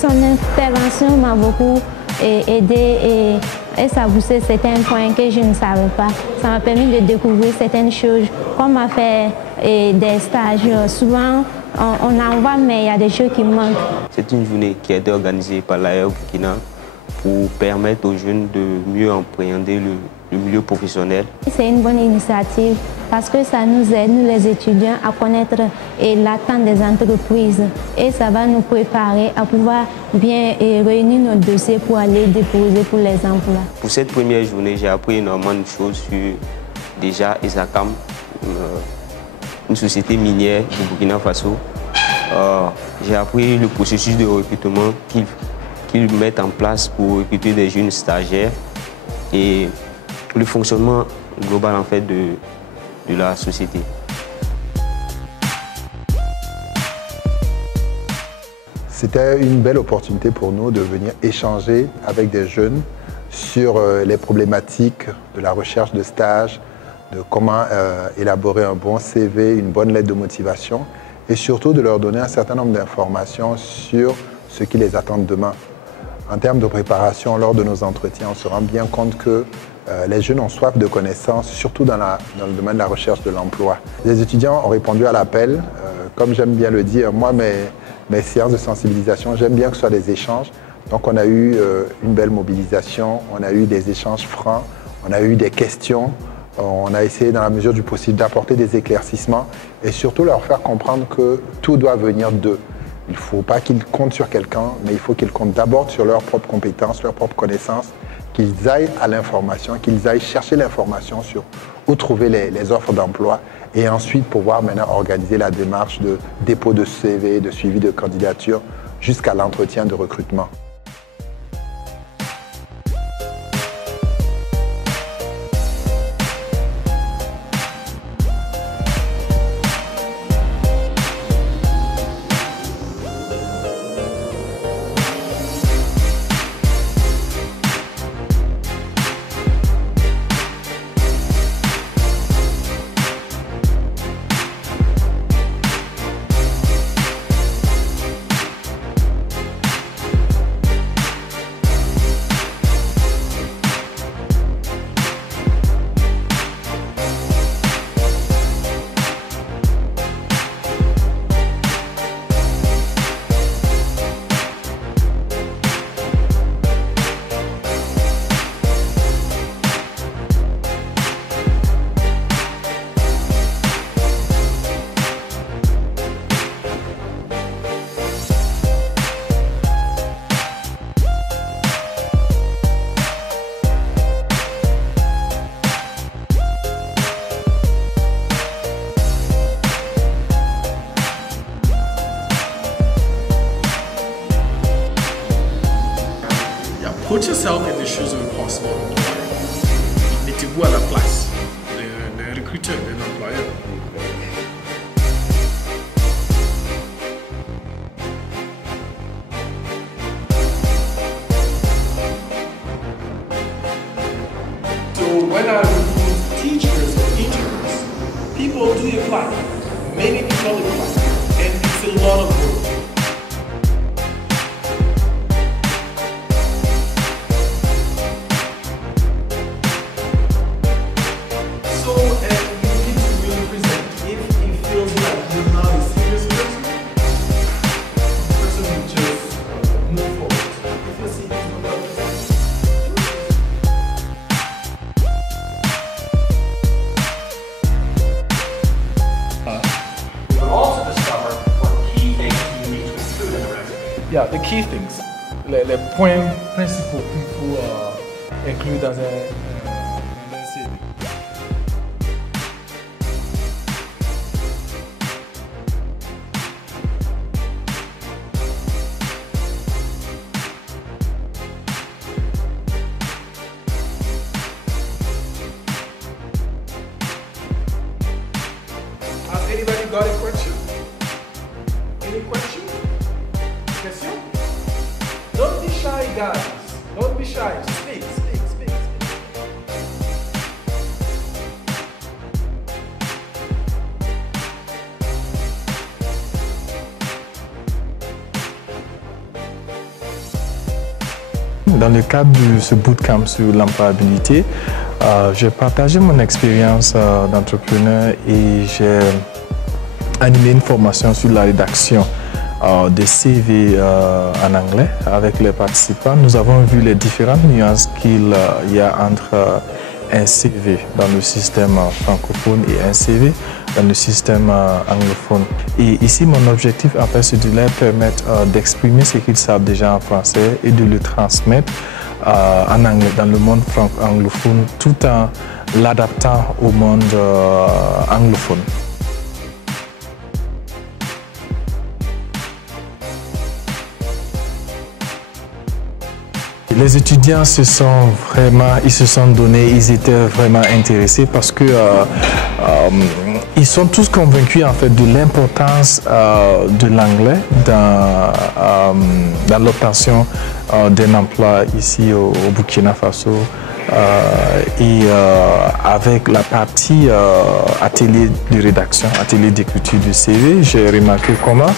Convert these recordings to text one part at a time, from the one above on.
son intervention m'a beaucoup aidé et ça a boosté certains points que je ne savais pas. Ça m'a permis de découvrir certaines choses. Comme on a fait des stages, souvent on envoie, mais il y a des choses qui manquent. C'est une journée qui a été organisée par l'AER Burkina pour permettre aux jeunes de mieux appréhender le milieu professionnel. C'est une bonne initiative parce que ça nous aide, nous les étudiants, à connaître l'attente des entreprises et ça va nous préparer à pouvoir bien réunir nos dossiers pour aller déposer pour les emplois. Pour cette première journée, j'ai appris énormément de choses sur déjà Esacam, une société minière du Burkina Faso. J'ai appris le processus de recrutement qu'ils mettent en place pour recruter des jeunes stagiaires et le fonctionnement global en fait de la société. C'était une belle opportunité pour nous de venir échanger avec des jeunes sur les problématiques de la recherche de stage, de comment élaborer un bon CV, une bonne lettre de motivation et surtout de leur donner un certain nombre d'informations sur ce qui les attend demain. En termes de préparation, lors de nos entretiens, on se rend bien compte que les jeunes ont soif de connaissances, surtout dans le domaine de la recherche de l'emploi. Les étudiants ont répondu à l'appel. Comme j'aime bien le dire, moi, mes séances de sensibilisation, j'aime bien que ce soit des échanges. Donc on a eu une belle mobilisation, on a eu des échanges francs, on a eu des questions, on a essayé dans la mesure du possible d'apporter des éclaircissements et surtout leur faire comprendre que tout doit venir d'eux. Il ne faut pas qu'ils comptent sur quelqu'un, mais il faut qu'ils comptent d'abord sur leurs propres compétences, leurs propres connaissances, qu'ils aillent à l'information, qu'ils aillent chercher l'information sur où trouver les offres d'emploi et ensuite pouvoir maintenant organiser la démarche de dépôt de CV, de suivi de candidature jusqu'à l'entretien de recrutement. Put yourself in the shoes of a possible employer. Mettez-vous à la place d'un recruteur, d'un employeur. So when I recruit teachers or interns, people do apply. Many people apply, and it's a lot of work. Yeah, the key things, les points principaux qu'il faut inclure dans un CV. Has anybody got a question? Any question? Question? Don't be shy, guys. Don't be shy. Just speak, speak, speak, speak. dans le cadre de ce bootcamp sur l'employabilité, j'ai partagé mon expérience d'entrepreneur et j'ai animé une formation sur la rédaction des CV en anglais avec les participants. Nous avons vu les différentes nuances qu'il y a entre un CV dans le système francophone et un CV dans le système anglophone. Et ici, mon objectif, en fait, c'est de leur permettre d'exprimer ce qu'ils savent déjà en français et de le transmettre en anglais, dans le monde anglophone, tout en l'adaptant au monde anglophone. Les étudiants se sont donnés, ils étaient vraiment intéressés parce que ils sont tous convaincus en fait de l'importance de l'anglais dans l'obtention d'un emploi ici au Burkina Faso. Avec la partie atelier de rédaction, atelier d'écriture du CV, j'ai remarqué comment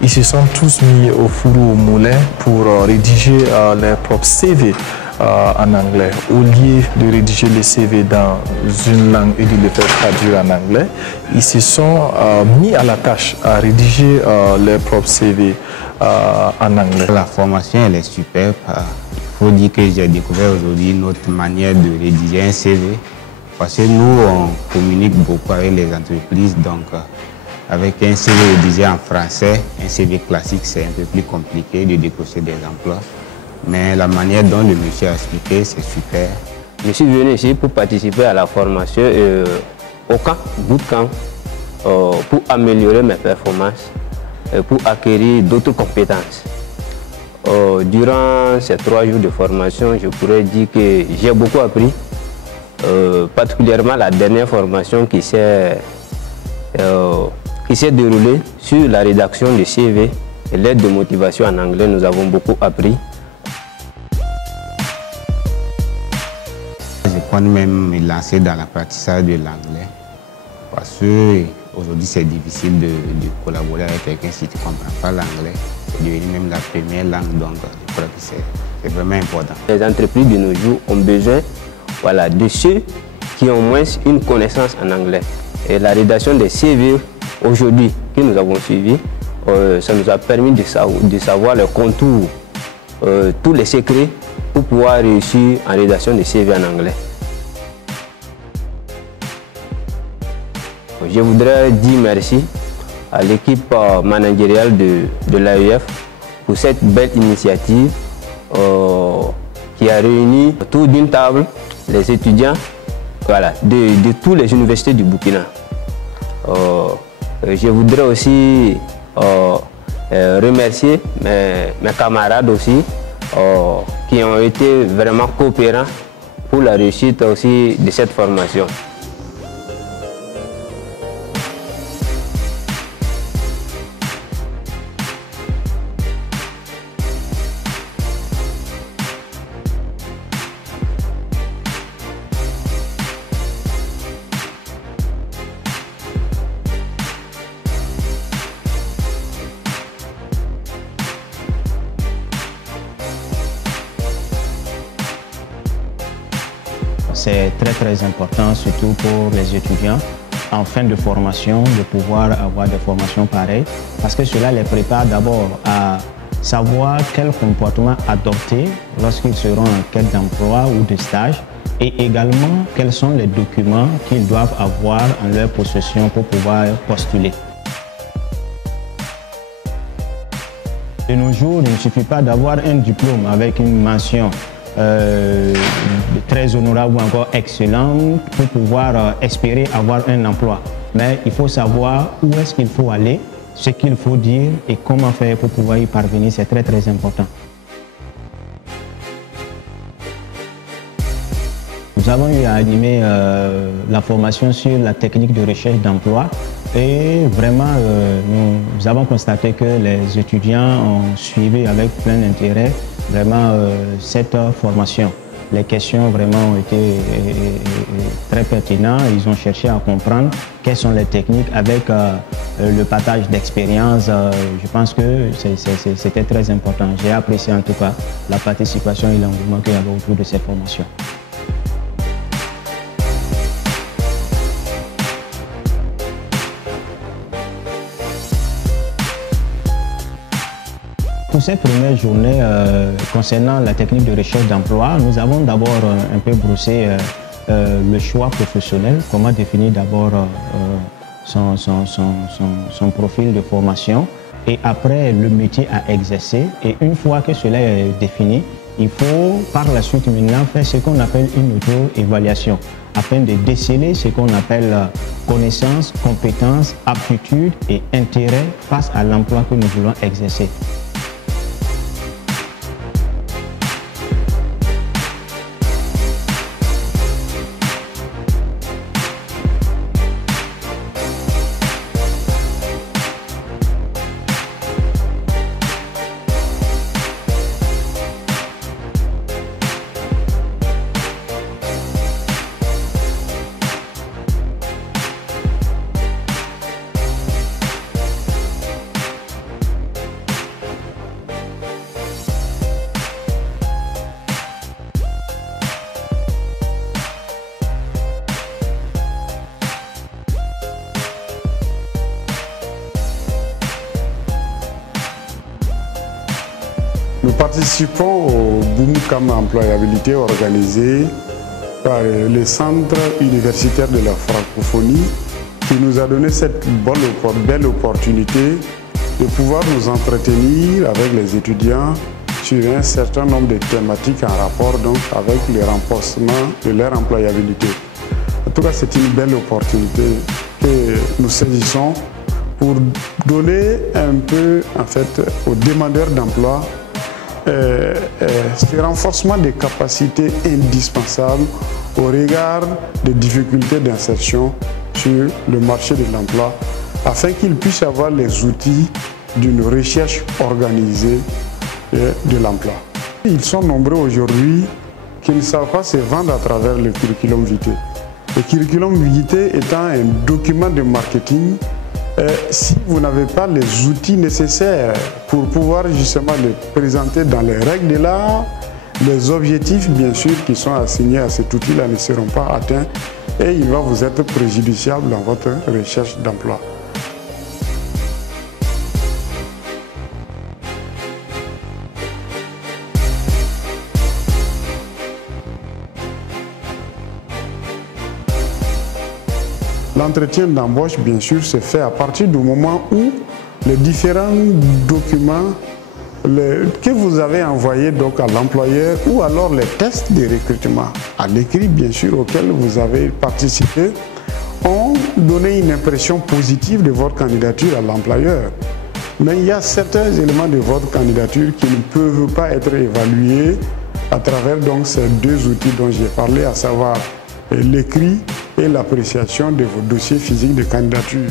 ils se sont tous mis au four ou au moulin pour rédiger leur propre CV en anglais. Au lieu de rédiger le CV dans une langue et de le faire traduire en anglais, ils se sont mis à la tâche à rédiger leur propre CV en anglais. La formation, elle est superbe. Il faut dire que j'ai découvert aujourd'hui notre manière de rédiger un CV parce que nous, on communique beaucoup avec les entreprises, donc avec un CV rédigé en français, un CV classique, c'est un peu plus compliqué de décrocher des emplois. Mais la manière dont le monsieur a expliqué, c'est super. Je suis venu ici pour participer à la formation au camp, bootcamp, pour améliorer mes performances et pour acquérir d'autres compétences. Durant ces 3 jours de formation, je pourrais dire que j'ai beaucoup appris, particulièrement la dernière formation qui s'est déroulée sur la rédaction de CV et l'aide de motivation en anglais. Nous avons beaucoup appris. Je compte même me lancer dans l'apprentissage de l'anglais parce que aujourd'hui c'est difficile de collaborer avec quelqu'un si tu ne comprends pas l'anglais. C'est devenu même la première langue, donc je crois que c'est vraiment important. Les entreprises de nos jours ont besoin de ceux qui ont au moins une connaissance en anglais. Et la rédaction des CV aujourd'hui que nous avons suivi, ça nous a permis de savoir les contours, tous les secrets pour pouvoir réussir en rédaction des CV en anglais. Je voudrais dire merci à l'équipe managériale de l'AEF pour cette belle initiative qui a réuni autour d'une table les étudiants de toutes les universités du Burkina. Je voudrais aussi remercier mes camarades aussi qui ont été vraiment coopérants pour la réussite aussi de cette formation. C'est très important, surtout pour les étudiants en fin de formation, de pouvoir avoir des formations pareilles, parce que cela les prépare d'abord à savoir quel comportement adopter lorsqu'ils seront en quête d'emploi ou de stage, et également quels sont les documents qu'ils doivent avoir en leur possession pour pouvoir postuler. De nos jours, il ne suffit pas d'avoir un diplôme avec une mention très honorable ou encore excellent pour pouvoir espérer avoir un emploi. Mais il faut savoir où est-ce qu'il faut aller, ce qu'il faut dire et comment faire pour pouvoir y parvenir. C'est très important. Nous avons eu à animer la formation sur la technique de recherche d'emploi et vraiment nous avons constaté que les étudiants ont suivi avec plein d'intérêt vraiment cette formation. les questions vraiment ont été très pertinentes. Ils ont cherché à comprendre quelles sont les techniques avec le partage d'expérience. Je pense que c'était très important. J'ai apprécié en tout cas la participation et l'engouement qu'il y avait autour de cette formation. Pour cette première journée, concernant la technique de recherche d'emploi, nous avons d'abord un peu brossé le choix professionnel, comment définir d'abord son profil de formation et après le métier à exercer. Et une fois que cela est défini, il faut par la suite maintenant faire ce qu'on appelle une auto-évaluation afin de déceler ce qu'on appelle connaissances, compétences, aptitudes et intérêts face à l'emploi que nous voulons exercer. Nous participons au Bootcamp employabilité organisé par le Centre universitaire de la francophonie qui nous a donné cette belle opportunité de pouvoir nous entretenir avec les étudiants sur un certain nombre de thématiques en rapport donc avec le renforcement de leur employabilité. En tout cas, c'est une belle opportunité que nous saisissons pour donner un peu en fait aux demandeurs d'emploi ce renforcement des capacités indispensables au regard des difficultés d'insertion sur le marché de l'emploi afin qu'ils puissent avoir les outils d'une recherche organisée de l'emploi. Ils sont nombreux aujourd'hui qui ne savent pas se vendre à travers le curriculum vitae. Le curriculum vitae étant un document de marketing, si vous n'avez pas les outils nécessaires pour pouvoir justement le présenter dans les règles de l'art, les objectifs bien sûr qui sont assignés à cet outil-là ne seront pas atteints et il va vous être préjudiciable dans votre recherche d'emploi. L'entretien d'embauche, bien sûr, se fait à partir du moment où les différents documents que vous avez envoyés donc à l'employeur ou alors les tests de recrutement à l'écrit, bien sûr, auxquels vous avez participé, ont donné une impression positive de votre candidature à l'employeur. Mais il y a certains éléments de votre candidature qui ne peuvent pas être évalués à travers donc ces deux outils dont j'ai parlé, à savoir l'écrit et l'appréciation de vos dossiers physiques de candidature.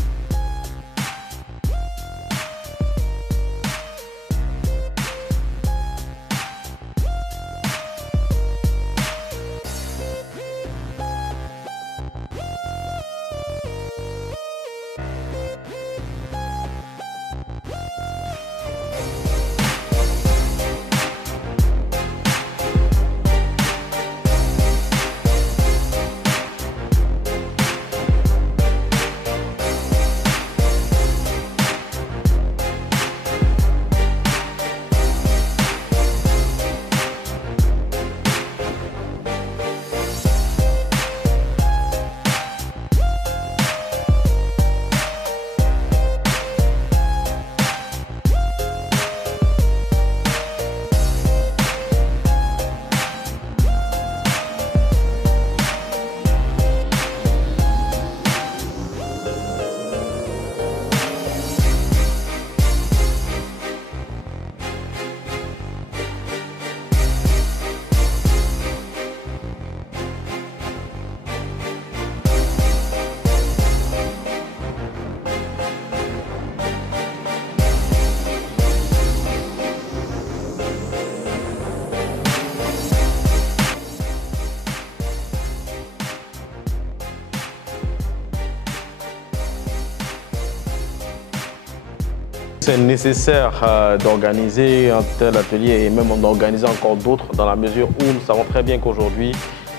C'est nécessaire d'organiser un tel atelier et même en organiser encore d'autres dans la mesure où nous savons très bien qu'aujourd'hui,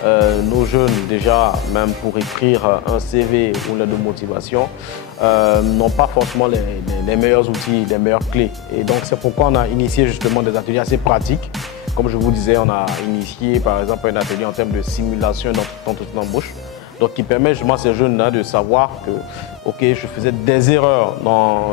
nos jeunes, déjà, même pour écrire un CV ou une lettre de motivation, n'ont pas forcément les meilleurs outils, les meilleures clés. Et donc, c'est pourquoi on a initié justement des ateliers assez pratiques. Comme je vous disais, on a initié par exemple un atelier en termes de simulation d'entretien d'embauche. Donc, qui permet justement à ces jeunes-là de savoir que, ok, je faisais des erreurs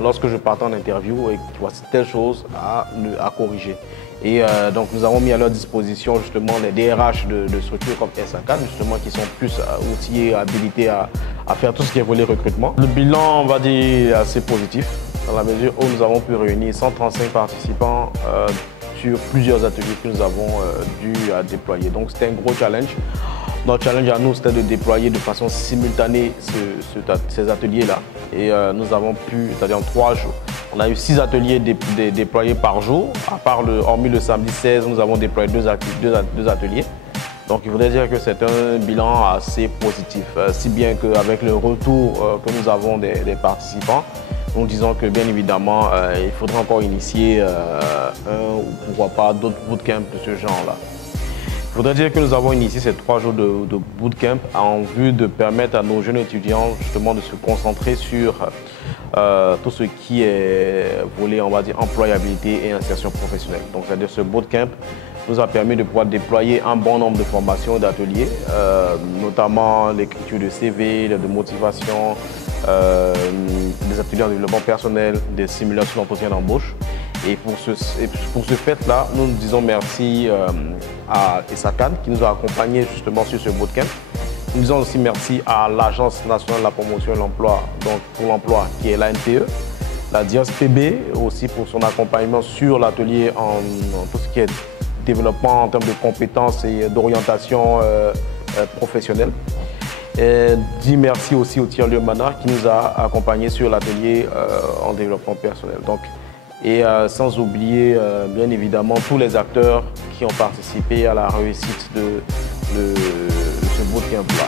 lorsque je partais en interview et voici telle chose à corriger. Et donc, nous avons mis à leur disposition justement les DRH de structures comme SACAD, justement, qui sont plus outillés, habilités à faire tout ce qui est volet recrutement. Le bilan, on va dire, est assez positif, dans la mesure où nous avons pu réunir 135 participants sur plusieurs ateliers que nous avons dû déployer. Donc, c'était un gros challenge. Notre challenge à nous, c'était de déployer de façon simultanée ces ateliers-là. Et nous avons pu, c'est-à-dire en 3 jours, on a eu 6 ateliers déployés par jour. Hormis le samedi 16, nous avons déployé 2 ateliers. Donc il faudrait dire que c'est un bilan assez positif. Si bien qu'avec le retour que nous avons des participants, nous disons que bien évidemment, il faudrait encore initier un ou pourquoi pas d'autres bootcamps de ce genre-là. Il faudrait dire que nous avons initié ces 3 jours de bootcamp en vue de permettre à nos jeunes étudiants justement de se concentrer sur tout ce qui est volet, on va dire, employabilité et insertion professionnelle. Donc, c'est-à-dire ce bootcamp nous a permis de pouvoir déployer un bon nombre de formations d'ateliers, notamment l'écriture de CV, de motivation, des ateliers en développement personnel, des simulations d'entretien d'embauche. Et pour ce fait-là, nous disons merci à SACAD qui nous a accompagnés justement sur ce bootcamp. Nous disons aussi merci à l'Agence nationale de la promotion de l'emploi, donc pour l'emploi, qui est l'ANPE, la DIAS-PB aussi pour son accompagnement sur l'atelier en tout ce qui est développement en termes de compétences et d'orientation professionnelle. Et dis merci aussi au tiers-lieu Mana qui nous a accompagnés sur l'atelier en développement personnel. Donc, et sans oublier bien évidemment tous les acteurs qui ont participé à la réussite de ce bootcamp-là.